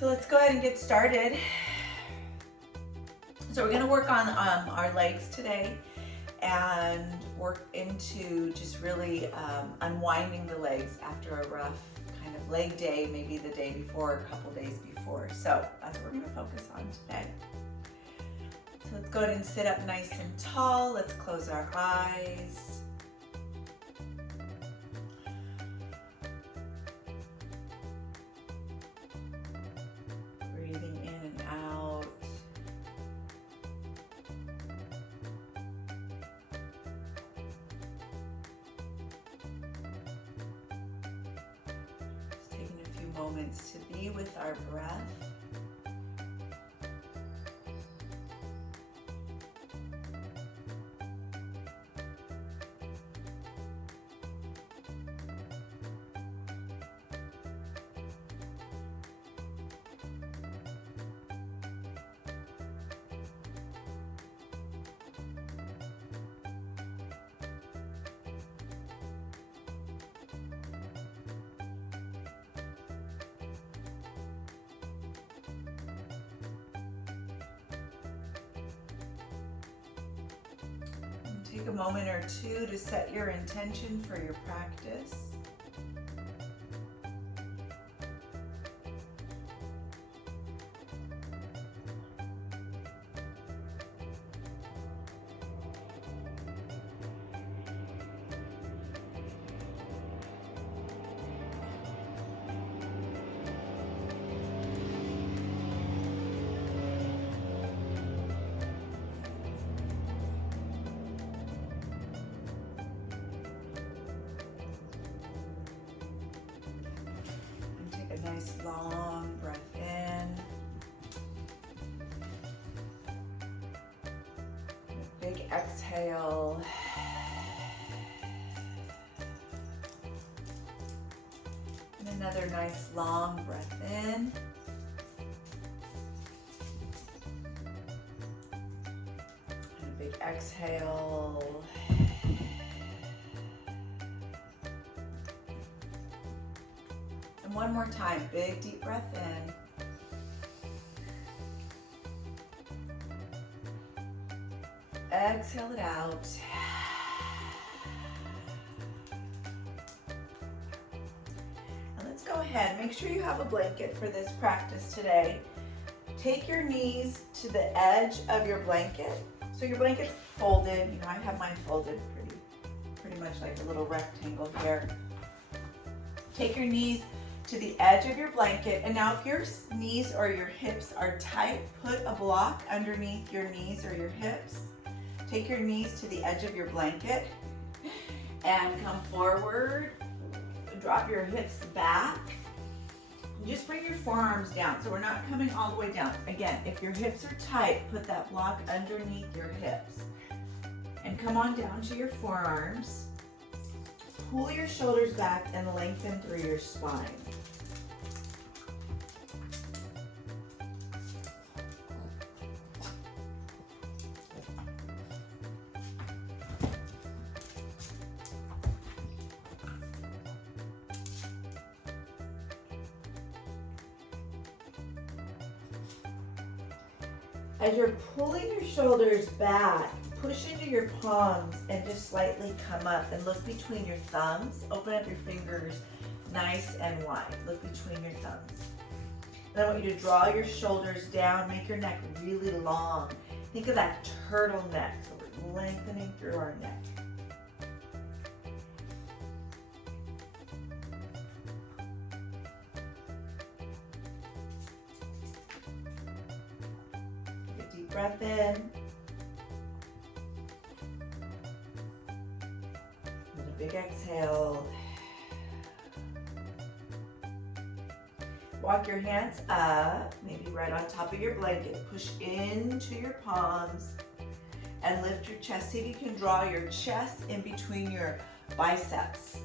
So let's go ahead and get started. So we're going to work on our legs today and work into just really unwinding the legs after a rough kind of leg day, maybe the day before, a couple days before. So that's what we're going to focus on today. So let's go ahead and sit up nice and tall. Let's close our eyes. Breathing in and out. Just taking a few moments to be with our breath. Take a moment or two to set your intention for your practice. A nice long breath in. A big exhale. And another nice long breath in. And a big exhale. One more time, big deep breath in. Exhale it out. And let's go ahead, make sure you have a blanket for this practice today. Take your knees to the edge of your blanket. So your blanket's folded, I have mine folded pretty much like a little rectangle here. Take your knees to the edge of your blanket, and now if your knees or your hips are tight, put a block underneath your knees or your hips. Take your knees to the edge of your blanket and come forward. Drop your hips back. Just bring your forearms down, so we're not coming all the way down. Again, if your hips are tight, put that block underneath your hips and come on down to your forearms. Pull your shoulders back and lengthen through your spine. As you're pulling your shoulders back, push into your palms and just slightly come up and look between your thumbs. Open up your fingers nice and wide. Look between your thumbs. Then I want you to draw your shoulders down, make your neck really long. Think of that turtleneck, so we're lengthening through our neck. Take a deep breath in. And a big exhale. Walk your hands up, maybe right on top of your blanket. Push into your palms and lift your chest. See if you can draw your chest in between your biceps.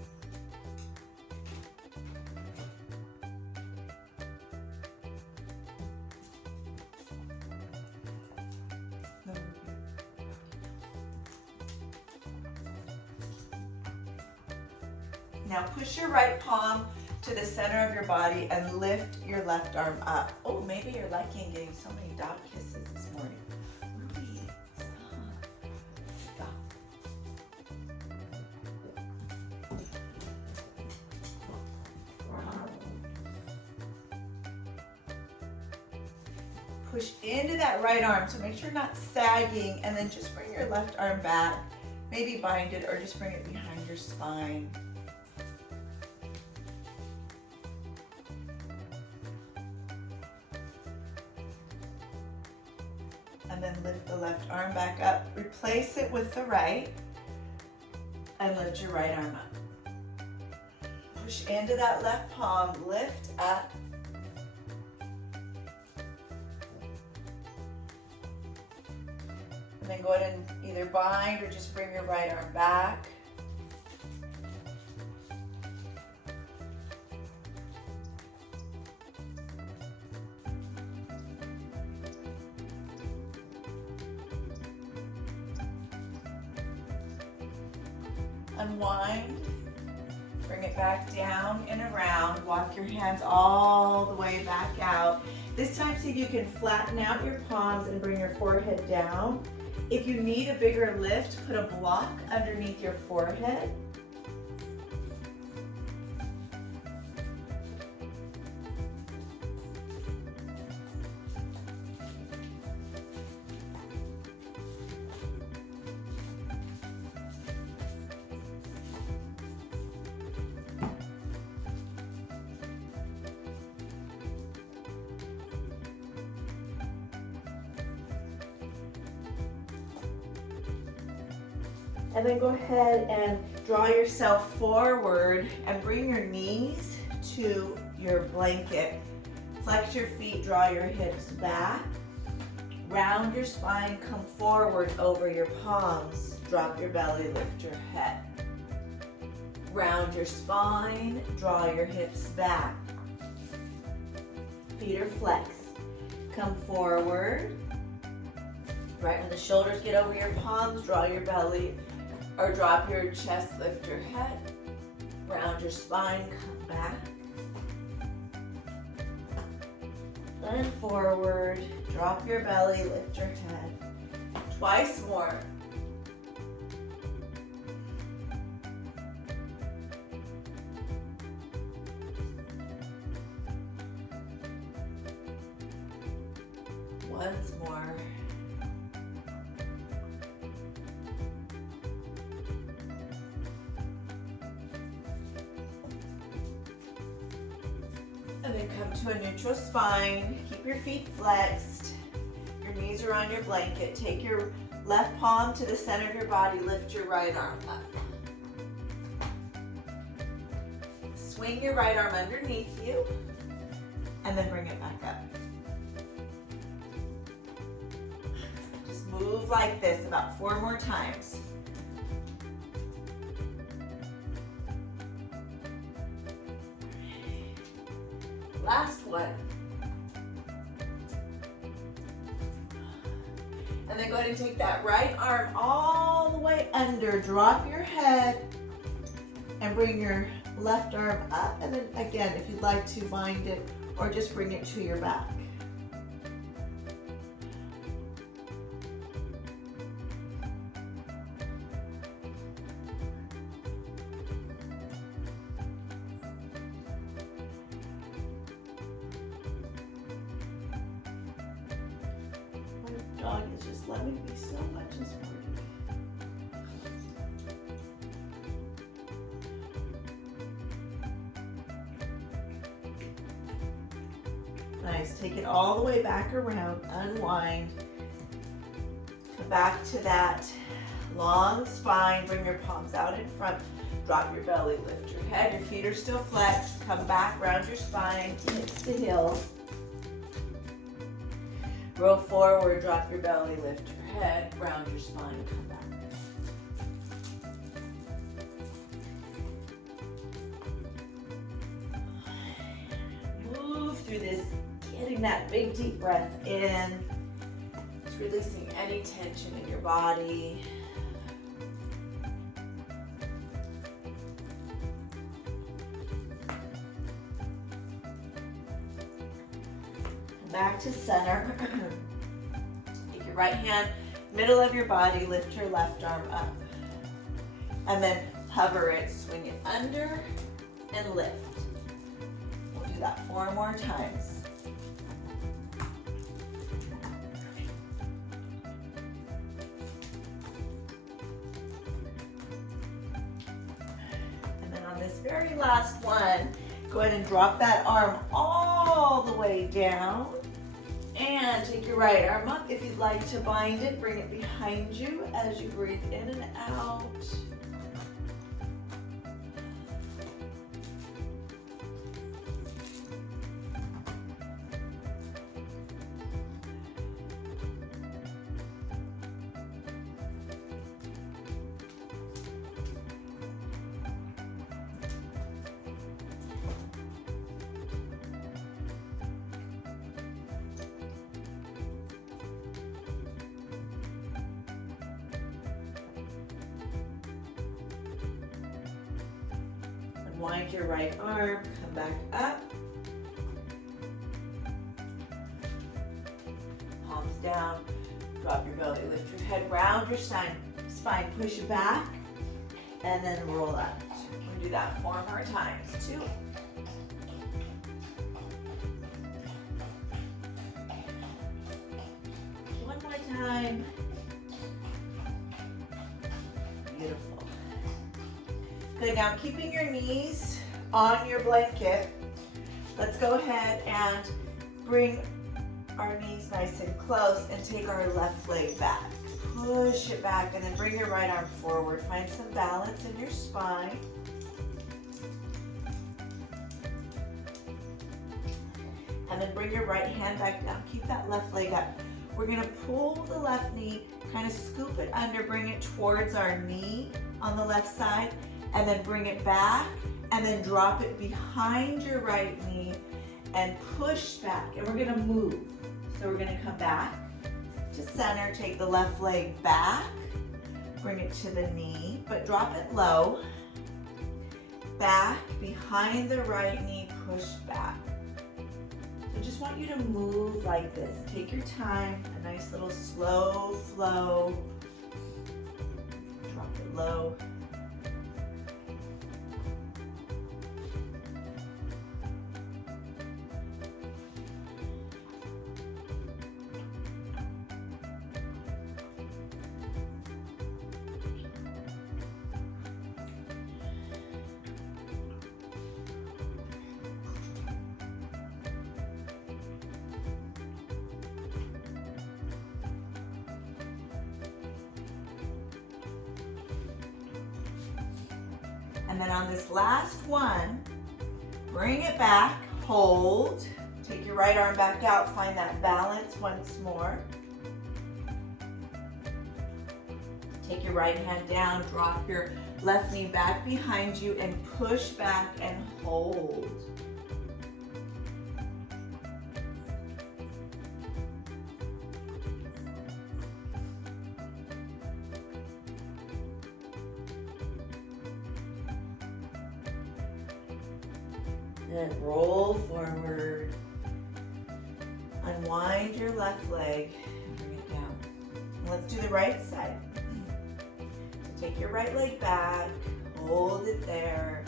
Now push your right palm to the center of your body and lift your left arm up. Oh, maybe you're liking getting so many dog kisses this morning. Ruby, stop. Push into that right arm, so make sure you're not sagging, and then just bring your left arm back. Maybe bind it or just bring it behind your spine. And then lift the left arm back up. Replace it with the right and lift your right arm up. Push into that left palm, lift up. And then go ahead and either bind or just bring your right arm back. Unwind, bring it back down and around. Walk your hands all the way back out. This time, see if you can flatten out your palms and bring your forehead down. If you need a bigger lift, put a block underneath your forehead. And then go ahead and draw yourself forward and bring your knees to your blanket. Flex your feet, draw your hips back. Round your spine, come forward over your palms. Drop your belly, lift your head. Round your spine, draw your hips back. Feet are flexed. Come forward. Right when the shoulders get over your palms, draw your belly or drop your chest, lift your head. Round your spine, come back. And forward, drop your belly, lift your head. Twice more. Once more. And then come to a neutral spine. Keep your feet flexed. Your knees are on your blanket. Take your left palm to the center of your body. Lift your right arm up. Swing your right arm underneath you. And then bring it back up. Just move like this about 4 more times. Last one. And then go ahead and take that right arm all the way under. Drop your head and bring your left arm up. And then again, if you'd like to bind it or just bring it to your back. Dog is just loving me so much this morning. Nice. Take it all the way back around. Unwind. Come back to that long spine. Bring your palms out in front. Drop your belly. Lift your head. Your feet are still flexed. Come back. Round your spine. Hips to heels. Roll forward, drop your belly, lift your head, round your spine, come back. Move through this, getting that big deep breath in. Just releasing any tension in your body. back to center. Take your right hand, middle of your body, lift your left arm up. And then hover it, swing it under and lift. We'll do that 4 more times. And then on this very last one, go ahead and drop that arm all the way down. And take your right arm up. If you'd like to bind it, bring it behind you as you breathe in and out. Wind your right arm, come back up. Palms down, drop your belly, lift your head, round your spine, push back, and then roll up. We'll do that 4 more times. 2. One more time. Beautiful. Good, now keeping your knees on your blanket, let's go ahead and bring our knees nice and close and take our left leg back. Push it back and then bring your right arm forward. Find some balance in your spine. And then bring your right hand back down. Keep that left leg up. We're gonna pull the left knee, kind of scoop it under, bring it towards our knee on the left side, and then bring it back, and then drop it behind your right knee and push back. And we're gonna move. So we're gonna come back to center, take the left leg back, bring it to the knee, but drop it low. Back, behind the right knee, push back. So just want you to move like this. Take your time, a nice little slow flow. Drop it low. And then on this last one, bring it back, hold. Take your right arm back out, find that balance once more. Take your right hand down, drop your left knee back behind you and push back and hold. And roll forward. Unwind your left leg and bring it down. Let's do the right side. Take your right leg back, hold it there.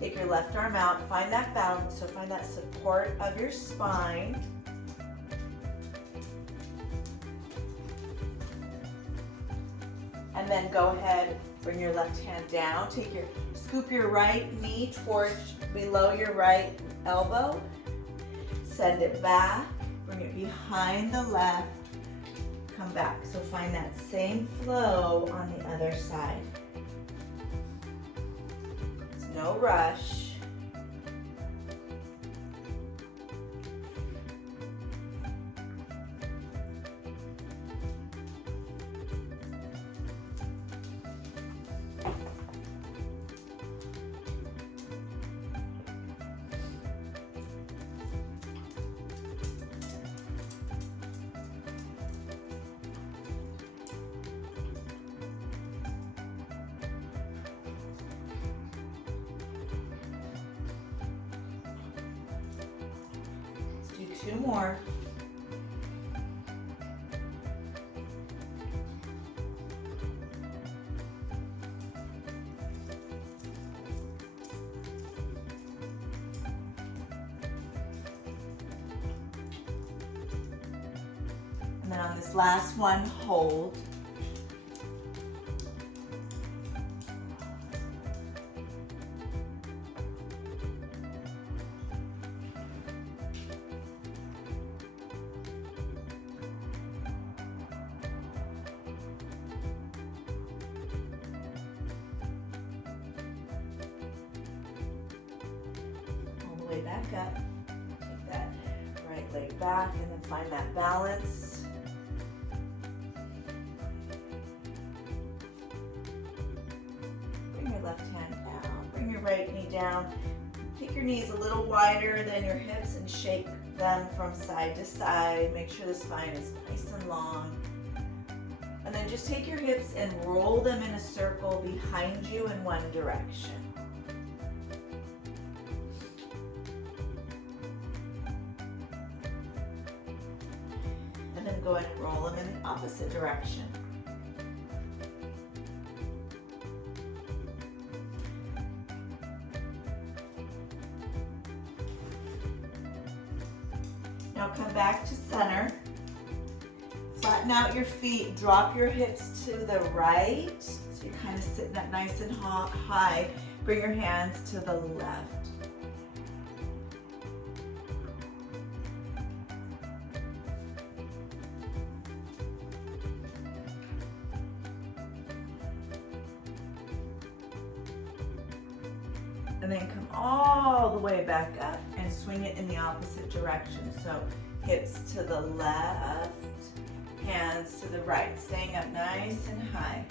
Take your left arm out, find that balance, so find that support of your spine. And then go ahead, bring your left hand down, scoop your right knee towards below your right elbow, send it back, bring it behind the left, come back. So find that same flow on the other side. It's no rush. Two more. And then on this last one, hold. All the way back up. Take that right leg back and then find that balance. Bring your left hand down, bring your right knee down. Take your knees a little wider than your hips and shake them from side to side. Make sure the spine is nice and long. And then just take your hips and roll them in a circle behind you in one direction. And then go ahead and roll them in the opposite direction. Now come back to center. Flatten out your feet, drop your hips to the right. So you're kind of sitting up nice and high. Bring your hands to the left. And then come all the way back up and swing it in the opposite direction. So hips to the left, hands to the right, staying up nice and high.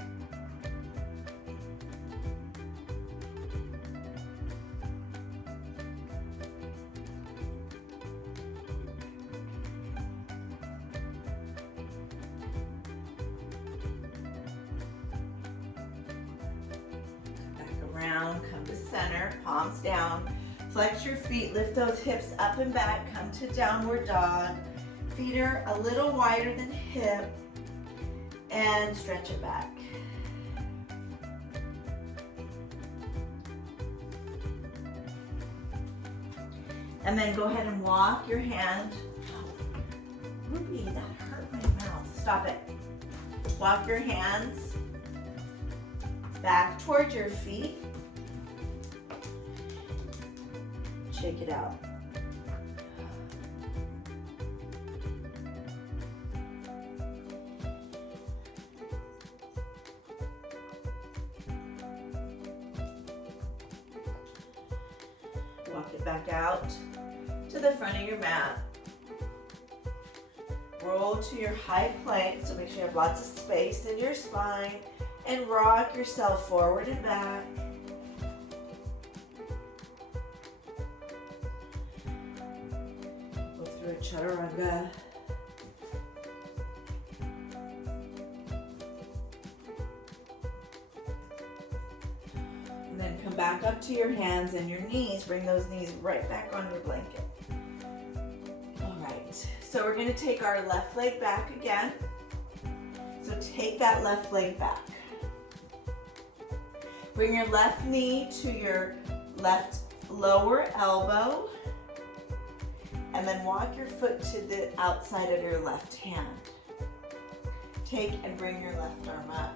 Around, come to center, palms down, flex your feet, lift those hips up and back, come to downward dog. Feet are a little wider than hip and stretch it back. And then go ahead and walk your hand. Oh, Ruby, that hurt my mouth. Stop it. Walk your hands back towards your feet. Shake it out. Walk it back out to the front of your mat. Roll to your high plank, so make sure you have lots of space in your spine, and rock yourself forward and back. Go through a chaturanga. And then come back up to your hands and your knees. Bring those knees right back on your blanket. All right, so we're gonna take our left leg back again. So take that left leg back. Bring your left knee to your left lower elbow, and then walk your foot to the outside of your left hand. Take and bring your left arm up.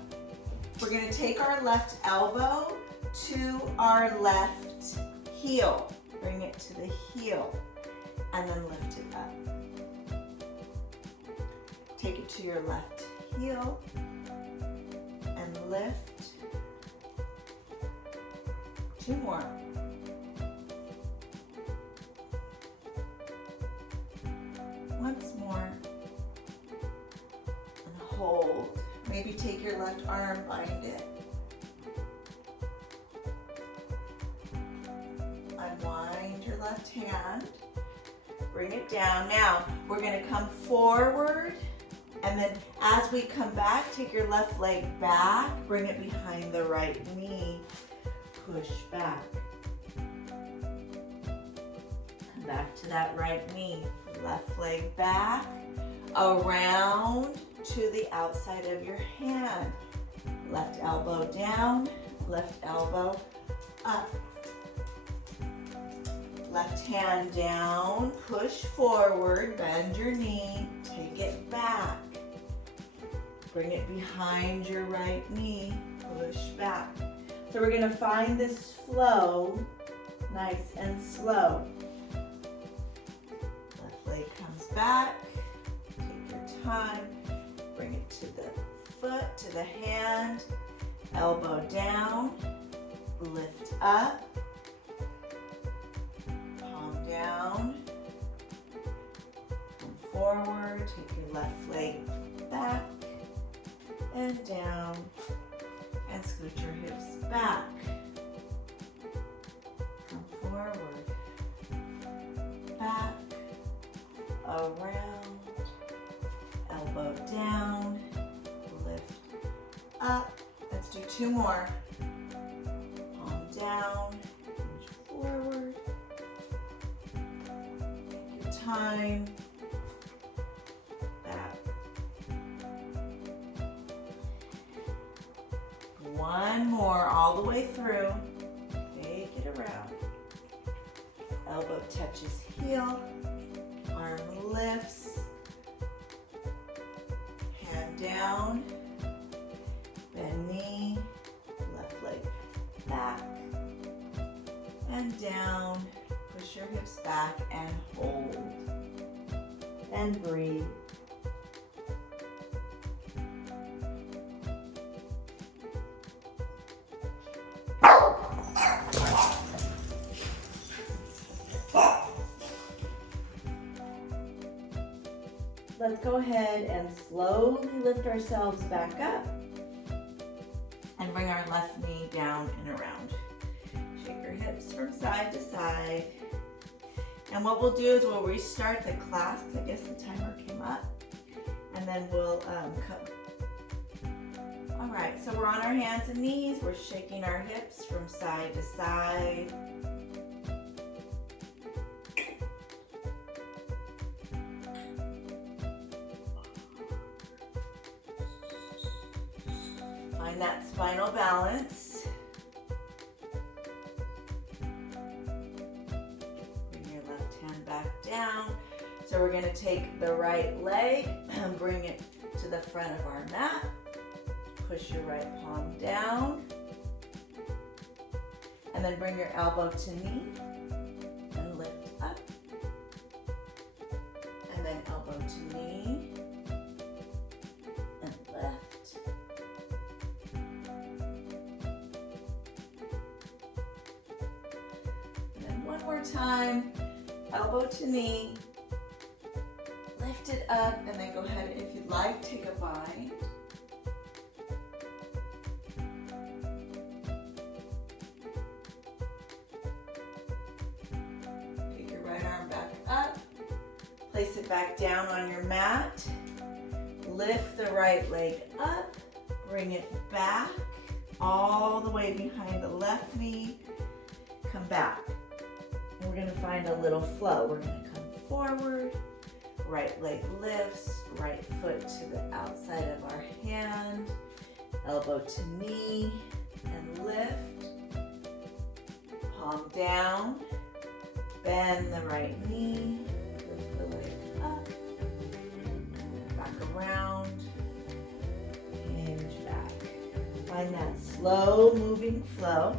We're going to take our left elbow to our left heel. Bring it to the heel, and then lift it up. Take it to your left heel, and lift. 2 more. Once more. And hold. Maybe take your left arm, bind it. Unwind your left hand. Bring it down. Now, we're going to come forward. And then as we come back, take your left leg back. Bring it behind the right knee. Push back. And back to that right knee. Left leg back, around to the outside of your hand. Left elbow down, left elbow up. Left hand down, push forward, bend your knee, take it back. Bring it behind your right knee, push back. So we're gonna find this flow, nice and slow. Left leg comes back, take your time, bring it to the foot, to the hand, elbow down, lift up, palm down, come forward, take your left leg back and down, and scoot your hips back. Come forward, back, around, elbow down, lift up. Let's do two more. Palm down, push forward. Take your time. Back. One more all the way through. Take it around. Elbow touches heel. Arm lifts. Hand down. Bend knee. Left leg back. And down. Push your hips back and hold. And breathe. Let's go ahead and slowly lift ourselves back up and bring our left knee down and around. Shake your hips from side to side. And what we'll do is we'll restart the class. I guess the timer came up. And then we'll All right, so we're on our hands and knees. We're shaking our hips from side to side. Find that spinal balance. Bring your left hand back down. So we're going to take the right leg and bring it to the front of our mat. Push your right palm down. And then bring your elbow to knee and lift up. And then elbow to knee and lift. One more time, elbow to knee, lift it up, and then go ahead, if you'd like, take a bind. Take your right arm back up, place it back down on your mat, lift the right leg up, bring it back, all the way behind the left knee, come back. We're going to find a little flow. We're going to come forward, right leg lifts, right foot to the outside of our hand, elbow to knee, and lift, palm down, bend the right knee, lift the leg up, back around, hinge back. Find that slow moving flow.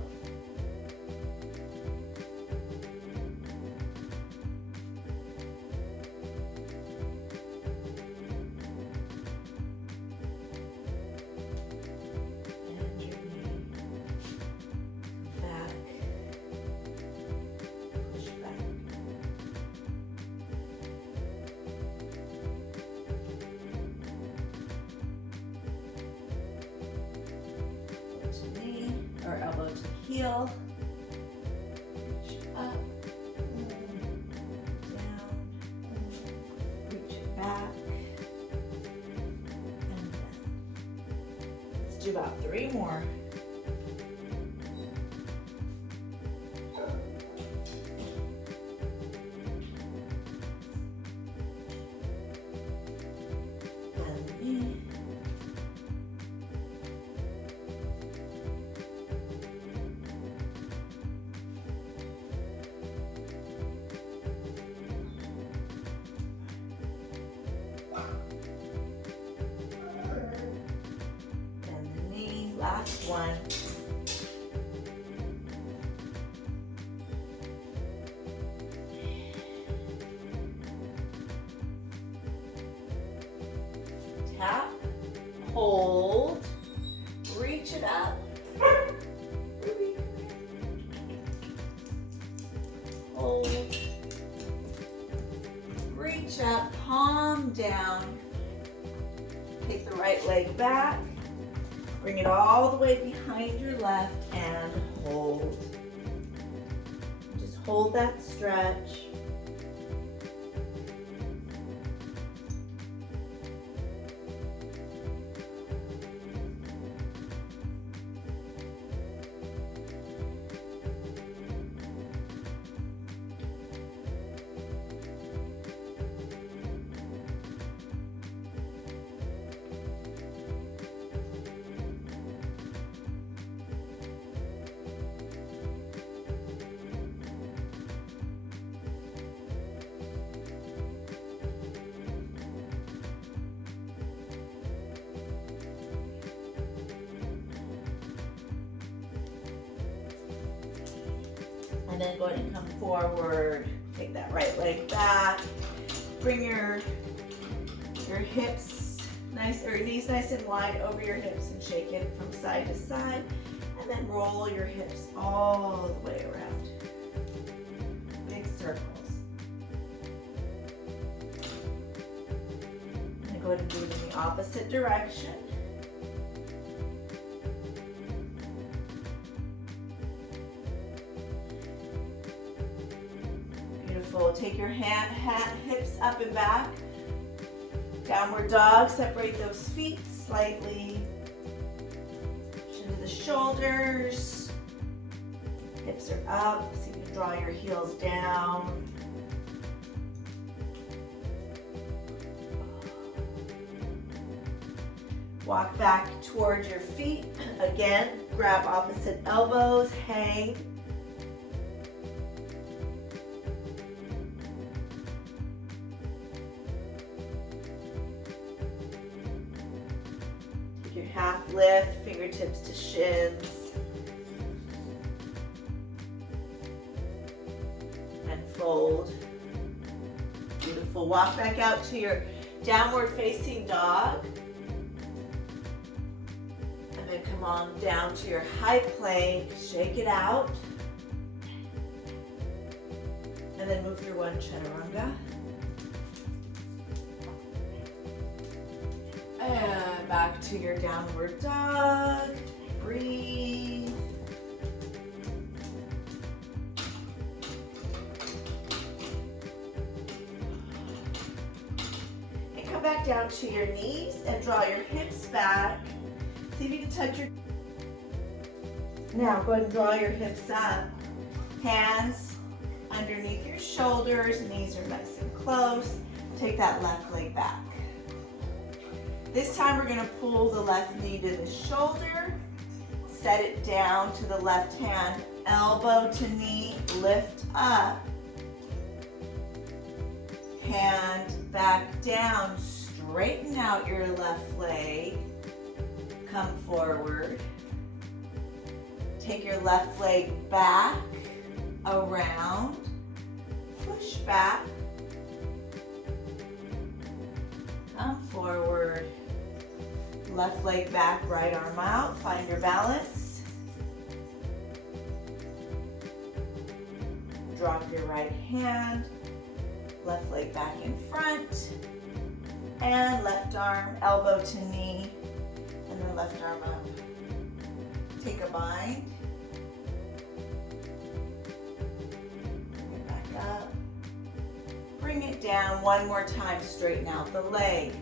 Or elbow to heel, reach up, down, reach back, and bend. Let's do about 3 more. Bend knee. last one. Tap, hold, reach it up. Hold, reach up, palm down. Take the right leg back. Bring it all the way behind your left and hold. Just hold that stretch. And then go ahead and come forward. Take that right leg back. Bring your hips nice, or knees nice and wide over your hips and shake it from side to side. And then roll your hips all the way around. Big circles. And then go ahead and do it in the opposite direction. Take your hips up and back. Downward dog, separate those feet slightly. Push into the shoulders. Hips are up, so you can draw your heels down. Walk back towards your feet. Again, grab opposite elbows, hang. Your half lift, fingertips to shins. And fold. Beautiful. Walk back out to your downward facing dog. And then come on down to your high plank. Shake it out. And then move through one chaturanga. And back to your downward dog. Breathe. And come back down to your knees and draw your hips back. See if you can touch your... Now go ahead and draw your hips up. Hands underneath your shoulders. Knees are nice and close. Take that left leg back. This time we're going to pull the left knee to the shoulder, set it down to the left hand, elbow to knee, lift up, hand back down, straighten out your left leg, come forward, take your left leg back, around, push back, come forward. Left leg back, right arm out, find your balance. Drop your right hand, left leg back in front, and left arm, elbow to knee, and then left arm up. Take a bind. Bring it back up. Bring it down one more time, straighten out the leg.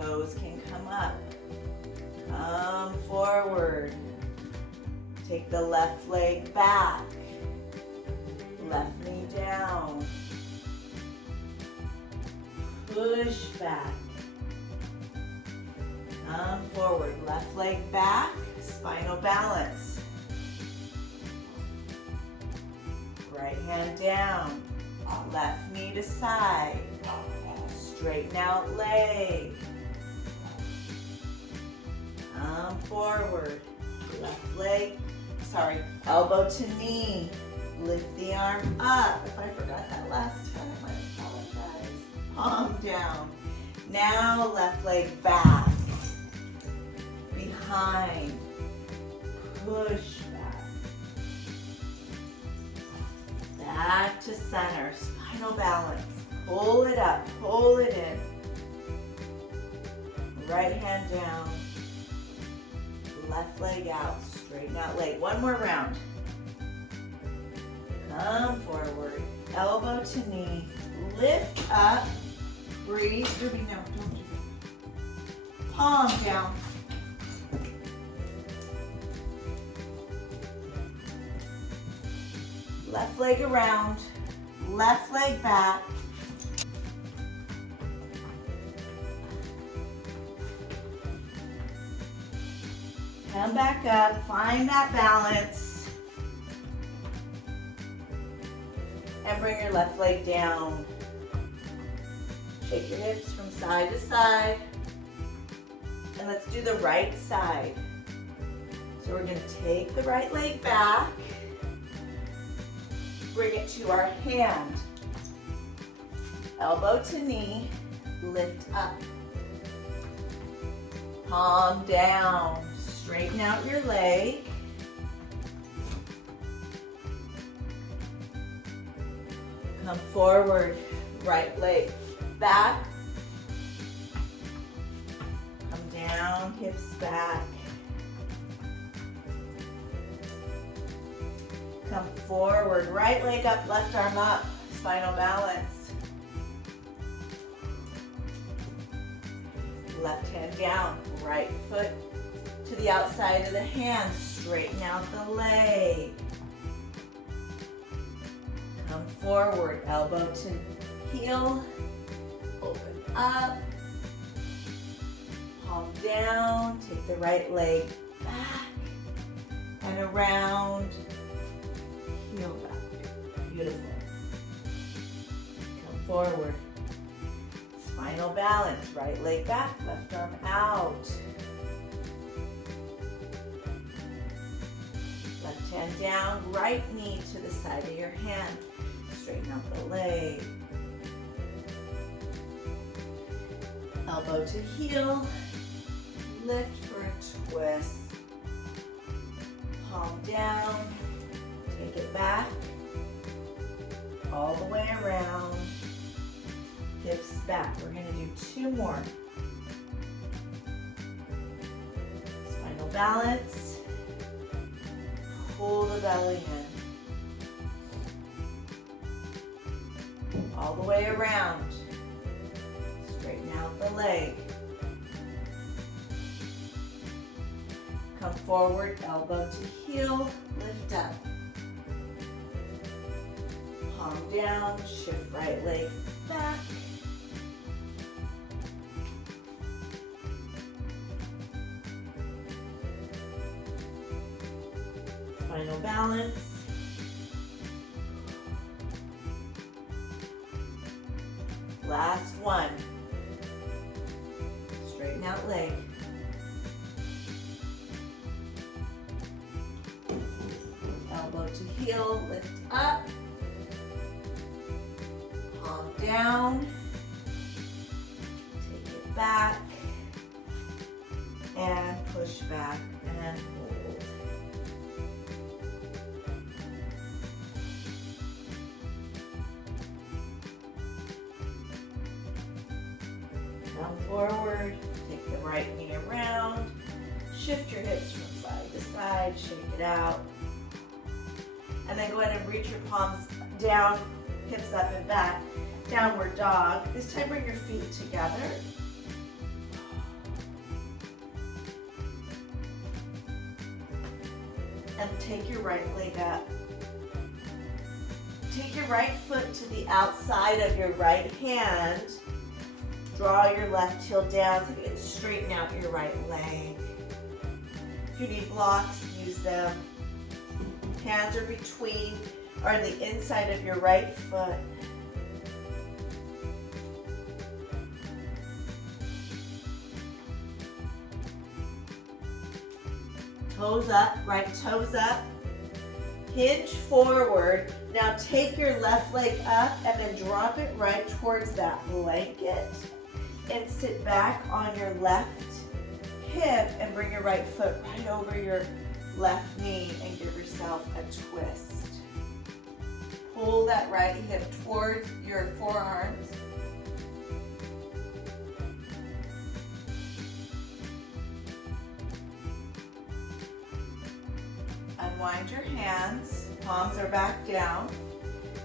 Toes can come up. Come forward. Take the left leg back. Left knee down. Push back. Come forward. Left leg back. Spinal balance. Right hand down. Left knee to side. Straighten out leg. Come forward. Left leg, elbow to knee. Lift the arm up. If I forgot that last time, I apologize. Palm down. Now left leg back. Behind. Push back. Back to center. Spinal balance. Pull it up. Pull it in. Right hand down. Left leg out. Straighten out leg. One more round. Come forward. Elbow to knee. Lift up. Breathe. Ruby, no, don't do that. Palm down. Left leg around. Left leg back. Come back up. Find that balance. And bring your left leg down. Shake your hips from side to side. And let's do the right side. So we're going to take the right leg back. Bring it to our hand. Elbow to knee. Lift up. Palm down. Straighten out your leg. Come forward. Right leg back. Come down, hips back. Come forward. Right leg up, left arm up. Spinal balance. Left hand down. Right foot to the outside of the hand. Straighten out the leg. Come forward. Elbow to heel. Open up. Palm down. Take the right leg back and around. Heel back. Beautiful. Come forward. Spinal balance. Right leg back, left arm out. Left hand down, right knee to the side of your hand. Straighten out the leg. Elbow to heel. Lift for a twist. Palm down. Take it back. All the way around. Hips back. We're going to do 2 more. Spinal balance. Pull the belly in. All the way around. Straighten out the leg. Come forward, elbow to heel, lift up. Palm down, shift right leg back. Spinal balance. Last one. Straighten out leg. Elbow to heel, lift up. Palm down. Take it back. And push back and hold. Come forward, take the right knee around, shift your hips from side to side, shake it out. And then go ahead and reach your palms down, hips up and back, downward dog. This time bring your feet together. And take your right leg up. Take your right foot to the outside of your right hand. Draw your left heel down so you can straighten out your right leg. If you need blocks, use them. Hands are between or on the inside of your right foot. toes up, right toes up. Hinge forward. Now take your left leg up and then drop it right towards that blanket. And sit back on your left hip and bring your right foot right over your left knee and give yourself a twist. Pull that right hip towards your forearms. Unwind your hands, palms are back down.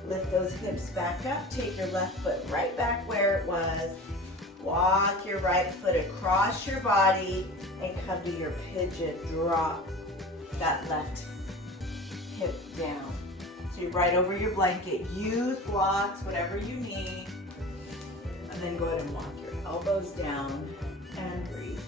Lift those hips back up, take your left foot right back where it was. Walk your right foot across your body and come to your pigeon. Drop that left hip down. So you're right over your blanket. Use blocks, whatever you need. And then go ahead and walk your elbows down and breathe.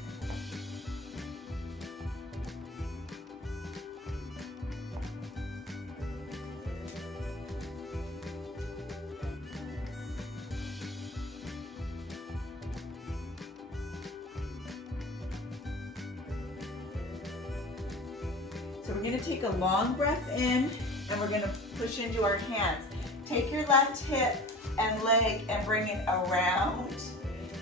So we're going to take a long breath in and we're going to push into our hands. Take your left hip and leg and bring it around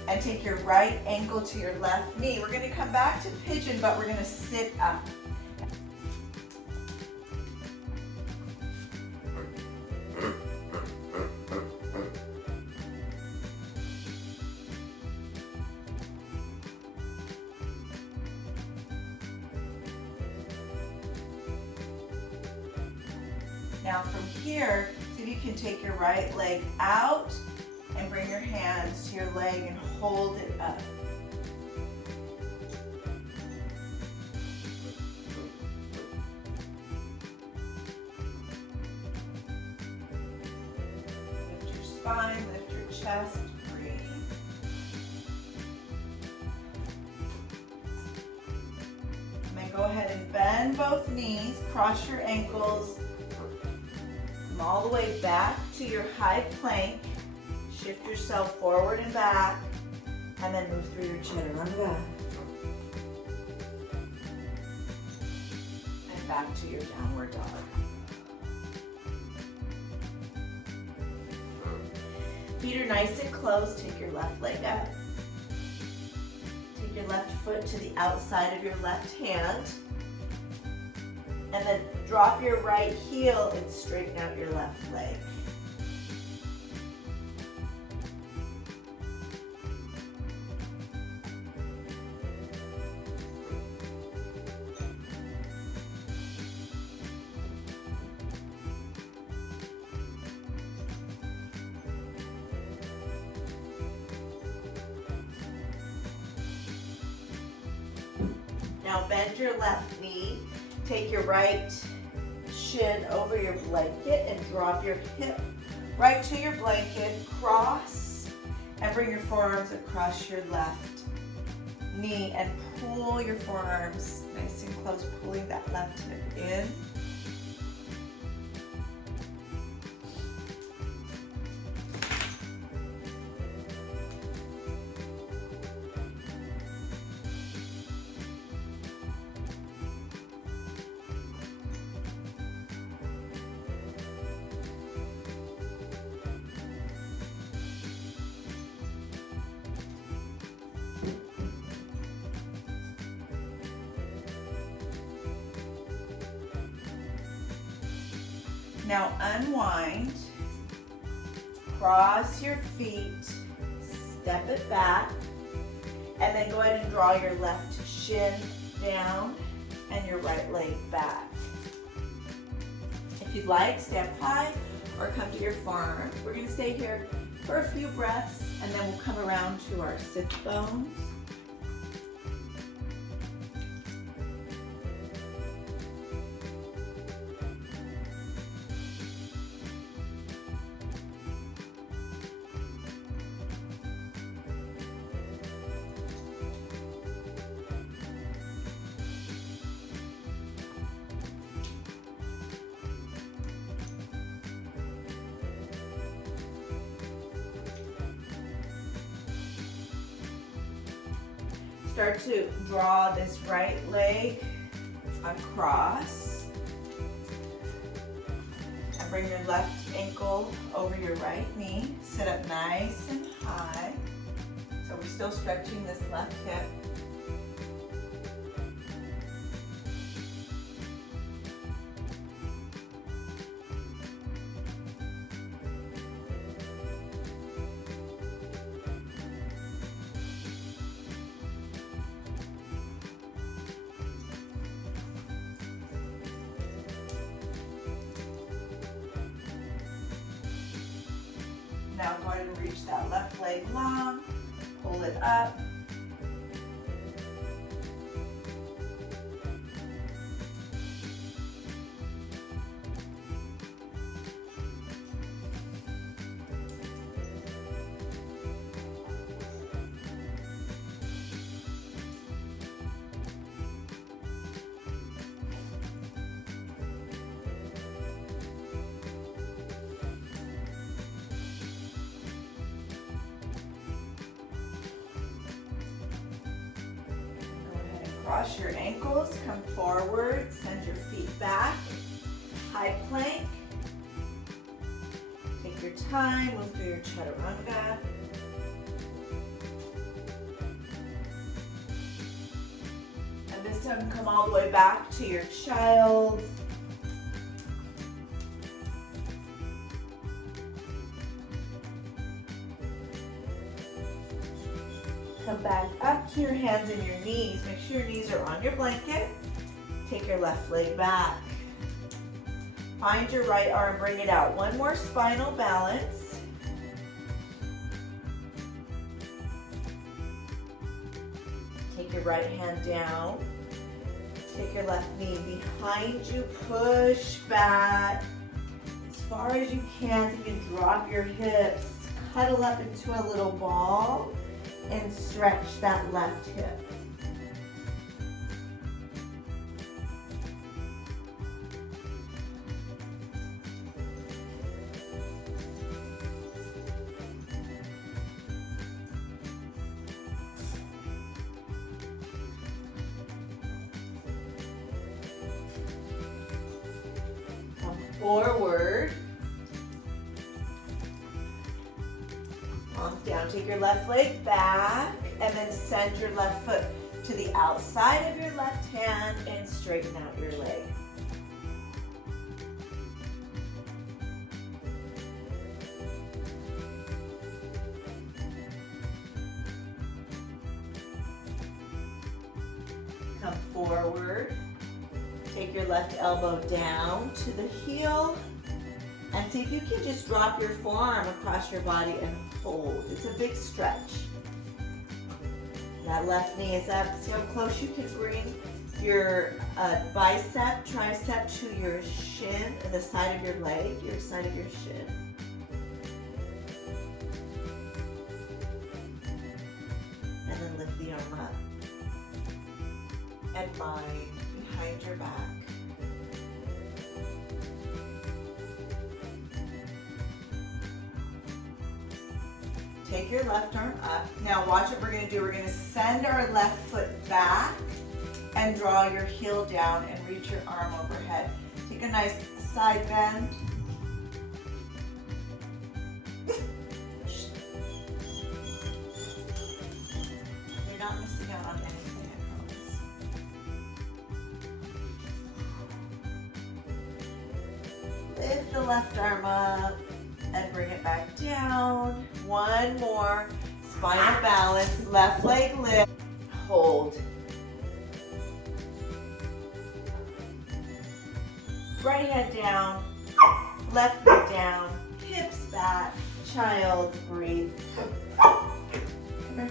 and take your right ankle to your left knee. We're going to come back to pigeon, but we're going to sit up. Now from here, see if you can take your right leg out and bring your hands to your leg and hold it up. Lift your spine, lift your chest, breathe. And then go ahead and bend both knees, cross your ankles, come all the way back to your high plank. Shift yourself forward and back, and then move through your chaturanga. And back to your downward dog. Feet are nice and close. Take your left leg up. Take your left foot to the outside of your left hand. And then drop your right heel and straighten out your left leg. Now bend your left knee. Take your right shin over your blanket and drop your hip right to your blanket. Cross and bring your forearms across your left knee and pull your forearms nice and close, pulling that left hip in. Now unwind, cross your feet, step it back, and then go ahead and draw your left shin down and your right leg back. If you'd like, stand high or come to your forearms. We're going to stay here for a few breaths and then we'll come around to our sit bones. Start to draw this right leg across. And bring your left ankle over your right knee. Sit up nice and high. So we're still stretching this left hip. Now go ahead and reach that left leg long, pull it up. Cross your ankles, come forward, send your feet back, high plank. Take your time, move through your chaturanga. And this time come all the way back to your child. Come back up to your hands and your knees. Make sure your knees are on your blanket. Take your left leg back. Find your right arm, bring it out. One more spinal balance. Take your right hand down. Take your left knee behind you. Push back as far as you can. So you can drop your hips. Cuddle up into a little ball. And stretch that left hip. Come forward. Down, take your left leg back and then send your left foot to the outside of your left hand and straighten out your leg. Come forward, take your left elbow down to the heel. And see if you can just drop your forearm across your body and hold. It's a big stretch. That left knee is up. See how close you can bring your bicep, tricep to your shin, and the side of your leg, your side of your shin. And then lift the arm up. And mind behind your back. Take your left arm up. Now watch what we're going to do. We're going to send our left foot back and draw your heel down and reach your arm overhead. Take a nice side bend. You're not missing out on anything, I promise. Lift the left arm up and bring it back down. One more. Spinal balance. Left leg lift. Hold. Right head down. Left knee down. Hips back. Child, breathe. Come here.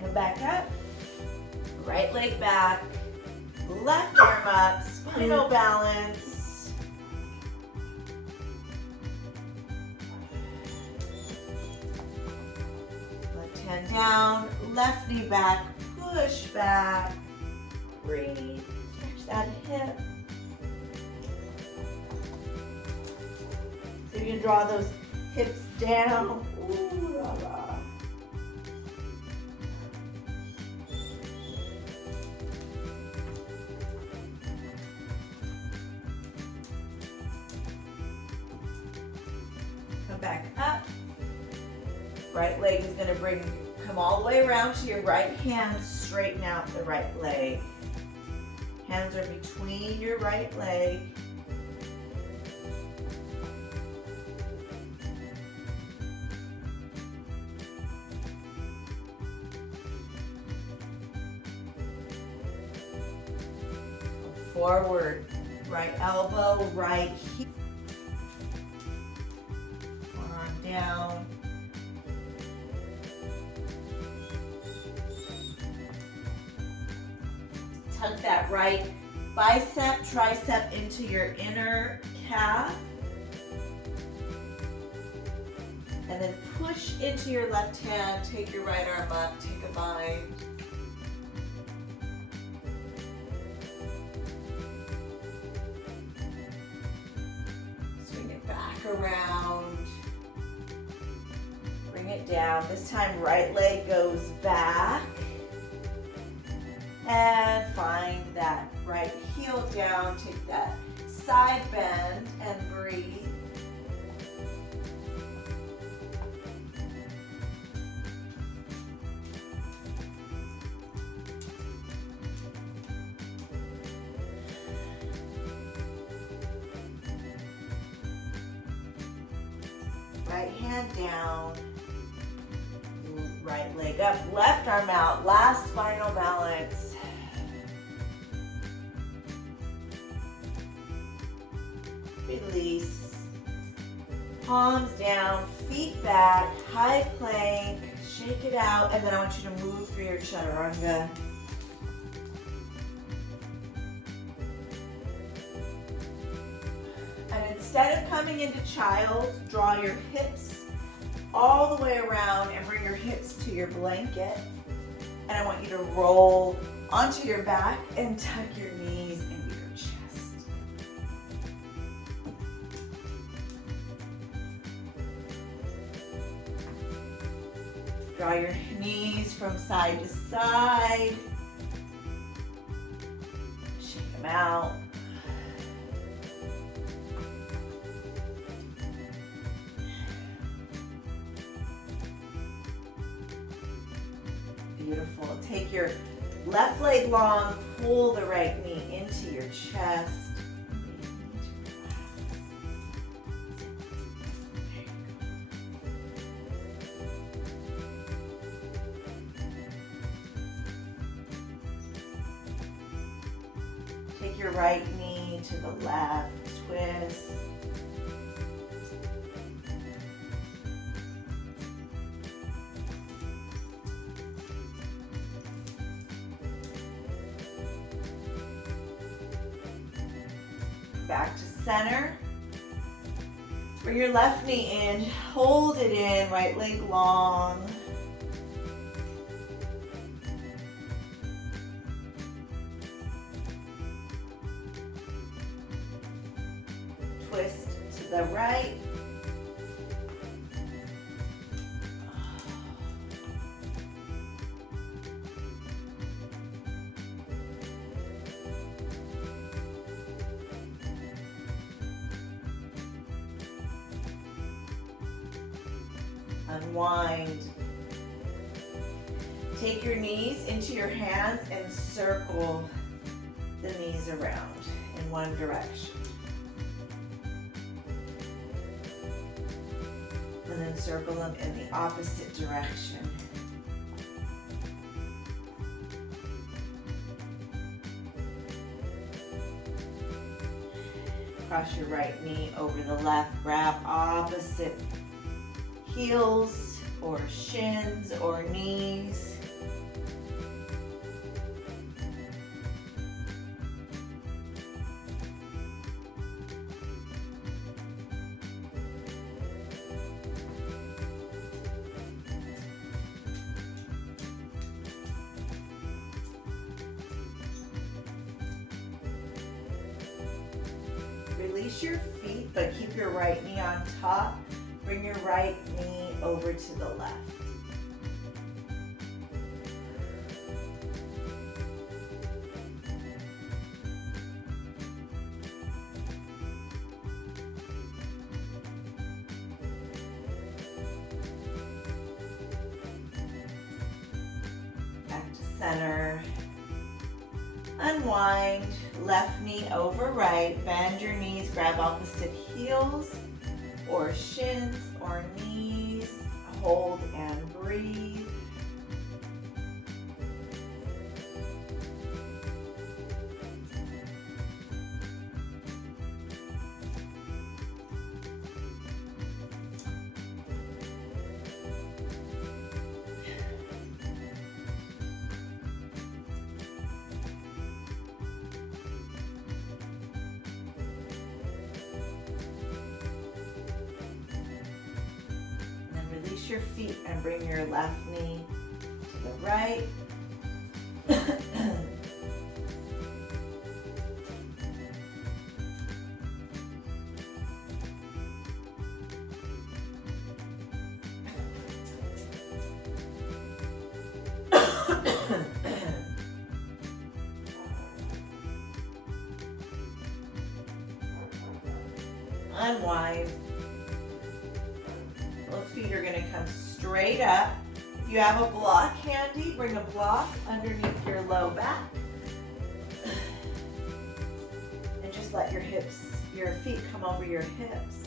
Come back up. Right leg back. Left arm up. Spinal balance. Left hand down. Left knee back. Push back. Breathe. Stretch that hip. So you can draw those hips down. Ooh la la. Come back up. Right leg is going to come all the way around to your right hand, straighten out the right leg. Hands are between your right leg. Forward, right elbow, right heel. Arm down. Tuck that right bicep, tricep into your inner calf. And then push into your left hand, take your right arm up, take a bind. Swing it back around. Bring it down. This time right leg goes back. And find that right heel down, take that side bend and breathe. Right hand down, right leg up, left arm out, last spinal balance. Release. Palms down, feet back, high plank, shake it out, and then I want you to move through your chaturanga. And instead of coming into child, draw your hips all the way around and bring your hips to your blanket. And I want you to roll onto your back and tuck your knees into your chest. Draw your knees from side to side. Shake them out. Beautiful. Take your left leg long, pull the right knee into your chest. Take your right knee to the left, twist. Back to center. Bring your left knee in, hold it in, right leg long. Twist to the right. Unwind. Take your knees into your hands and circle the knees around in one direction. And then circle them in the opposite direction. Cross your right knee over the left, grab opposite heels or shins or knees. Release your feet, but keep your right knee on top. bring your right knee over to the left. Back to center. Unwind, left knee over right, bend your knees, grab opposite heels or shins or knees, hold and breathe. Release your feet and bring your left knee to the right. Unwind. Both feet are going to come straight up. If you have a block handy, bring a block underneath your low back. And just let your feet come over your hips.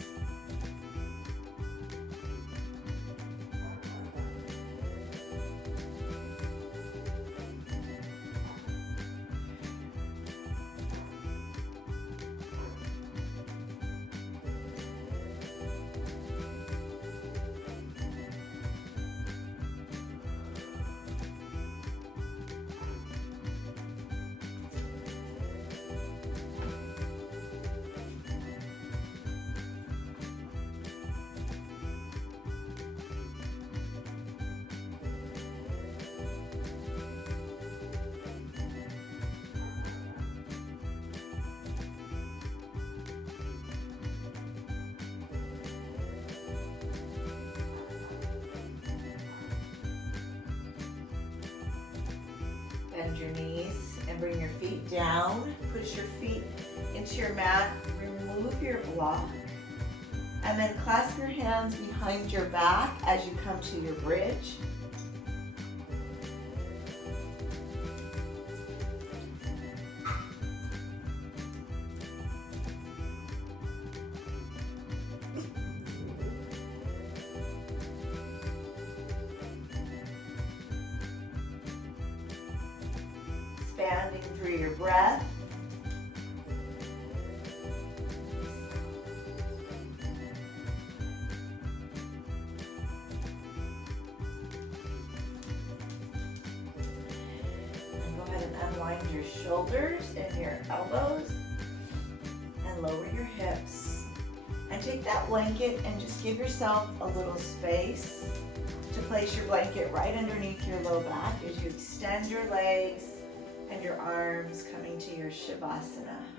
Bend your knees and bring your feet down. Push your feet into your mat. Remove your block. And then clasp your hands behind your back as you come to your bridge. Expanding through your breath. And go ahead and unwind your shoulders and your elbows and lower your hips. And take that blanket and just give yourself a little space to place your blanket right underneath your low back as you extend your legs and your arms coming to your Shavasana.